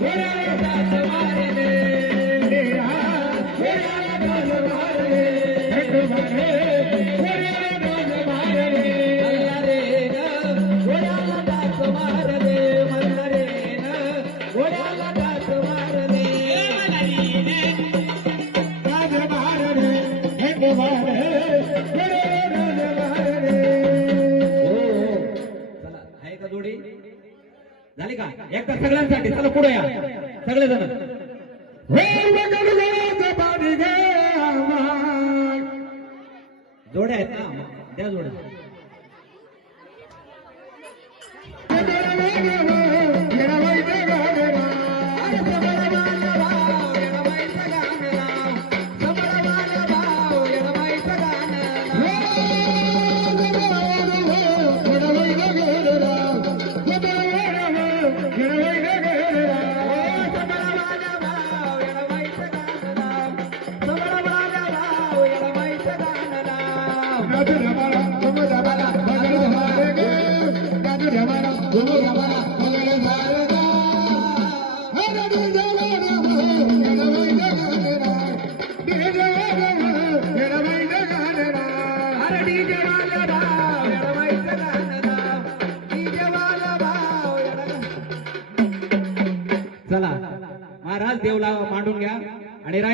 هيراله سماريني झाली का एकदा सगळ्यांसाठी चला पुढे या सगळेजण जोड्या आहेत ना त्या जोड्या DJ Raja चला. महाराज देवला मांडून घ्या आणि राहिले